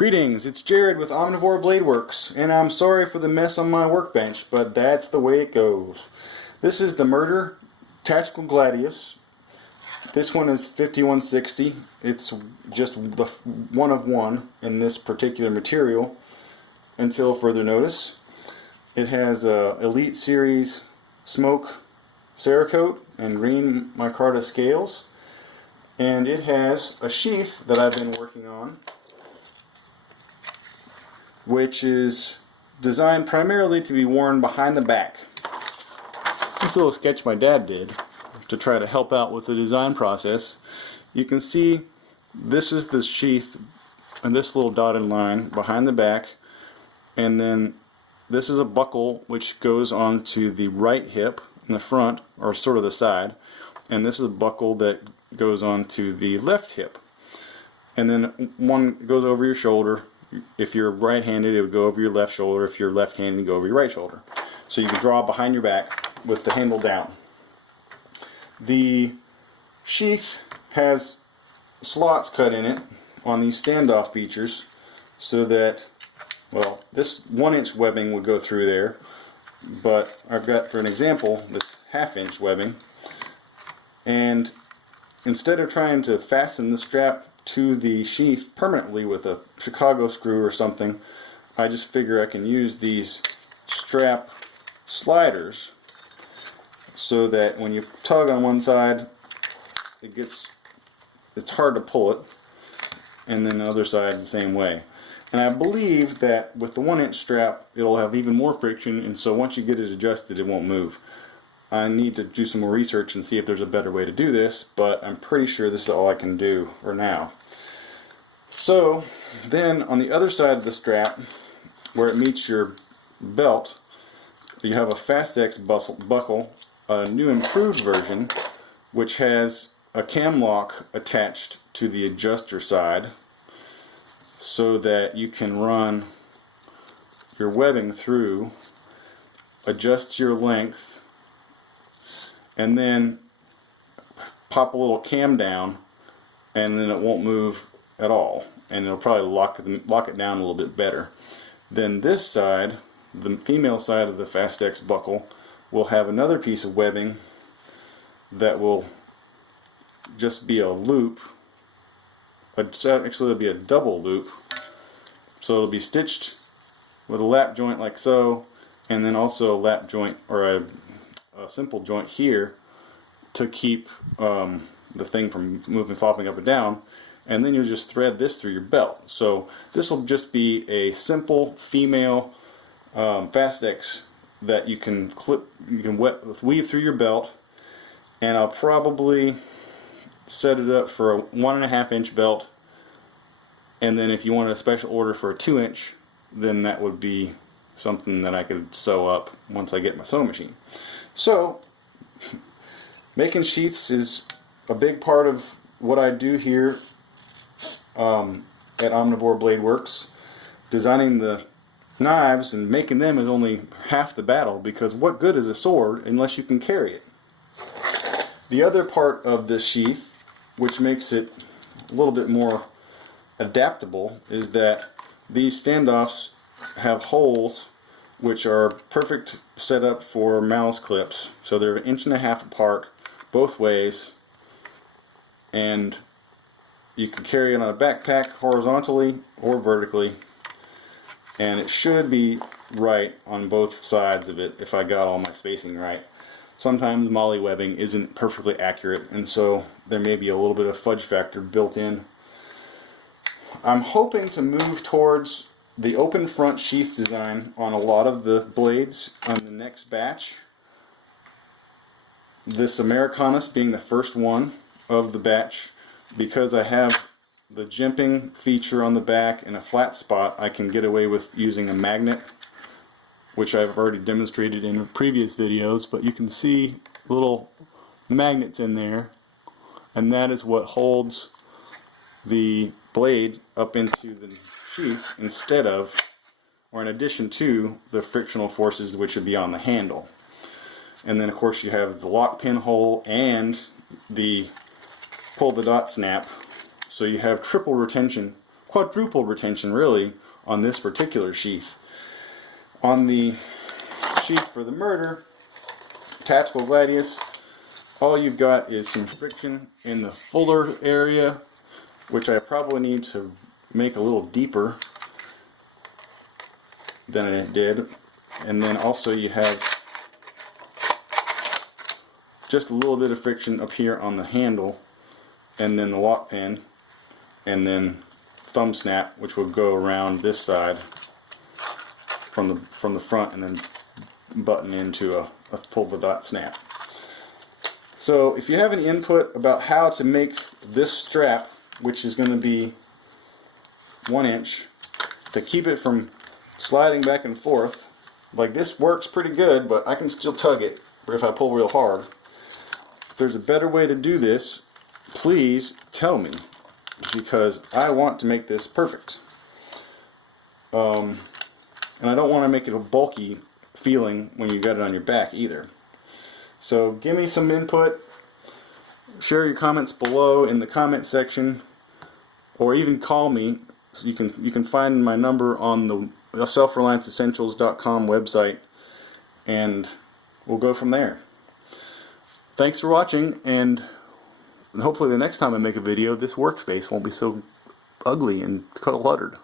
Greetings, it's Jared with Omnivore Blade Works, and I'm sorry for the mess on my workbench, but that's the way it goes. This is the Murder Tactical Gladius. This one is 5160. It's just the one of one in this particular material until further notice. It has a Elite Series Smoke Cerakote and green micarta scales, and it has a sheath that I've been working on, which is designed primarily to be worn behind the back. This little sketch my dad did to try to help out with the design process. You can see this is the sheath and this little dotted line behind the back, and then this is a buckle which goes onto the right hip in the front, or sort of the side, and this is a buckle that goes onto the left hip, and then one goes over your shoulder. If you're right-handed, it would go over your left shoulder. If you're left-handed, it would go over your right shoulder. So you can draw behind your back with the handle down. The sheath has slots cut in it on these standoff features so that, well, this 1-inch webbing would go through there, but I've got, for an example, this 1/2-inch webbing, and instead of trying to fasten the strap to the sheath permanently with a Chicago screw or something, I just figure I can use these strap sliders so that when you tug on one side, it's hard to pull it, and then the other side the same way. And I believe that with the 1-inch strap it'll have even more friction, and so once you get it adjusted it won't move. I need to do some more research and see if there's a better way to do this, but I'm pretty sure this is all I can do for now. So then on the other side of the strap, where it meets your belt, you have a kydex buckle, a new improved version, which has a cam lock attached to the adjuster side so that you can run your webbing through, adjust your length, and then pop a little cam down, and then it won't move at all, and it'll probably lock it down a little bit better. Then this side, the female side of the kydex buckle, will have another piece of webbing that will just be a loop. Actually, it'll be a double loop, so it'll be stitched with a lap joint like so, and then also a lap joint, or a simple joint here to keep the thing from flopping up and down, and then you'll just thread this through your belt. So this will just be a simple female kydex that you can weave through your belt, and I'll probably set it up for a 1.5-inch belt, and then if you want a special order for a 2-inch, then that would be something that I could sew up once I get my sewing machine. So making sheaths is a big part of what I do here at Omnivore Blade Works. Designing the knives and making them is only half the battle, because what good is a sword unless you can carry it? The other part of this sheath, which makes it a little bit more adaptable, is that these standoffs have holes which are perfect setup for mouse clips. So they're 1.5 inches apart both ways, and you can carry it on a backpack horizontally or vertically, and it should be right on both sides of it if I got all my spacing right. Sometimes molly webbing isn't perfectly accurate, and so there may be a little bit of fudge factor built in. I'm hoping to move towards the open front sheath design on a lot of the blades on the next batch. This Americanus being the first one of the batch, because I have the jimping feature on the back and a flat spot. I can get away with using a magnet, which I've already demonstrated in previous videos, but you can see little magnets in there, and that is what holds the blade up into the sheath instead of, or in addition to, the frictional forces which would be on the handle. And then of course you have the lock pin hole and the pull the dot snap, so you have triple retention quadruple retention really on this particular sheath. On the sheath for the Murder Tactical Gladius, all you've got is some friction in the fuller area, which I probably need to make a little deeper than it did. And then also you have just a little bit of friction up here on the handle, and then the lock pin, and then thumb snap, which will go around this side from the front and then button into a pull the dot snap. So if you have any input about how to make this strap, which is going to be 1 inch, to keep it from sliding back and forth, like this works pretty good, but I can still tug it if I pull real hard. If there's a better way to do this, please tell me, because I want to make this perfect. And I don't want to make it a bulky feeling when you got it on your back either. So give me some input, share your comments below in the comment section, or even call me. So you can find my number on the selfrelianceessentials.com website, and we'll go from there. Thanks for watching, and hopefully the next time I make a video, this workspace won't be so ugly and cluttered.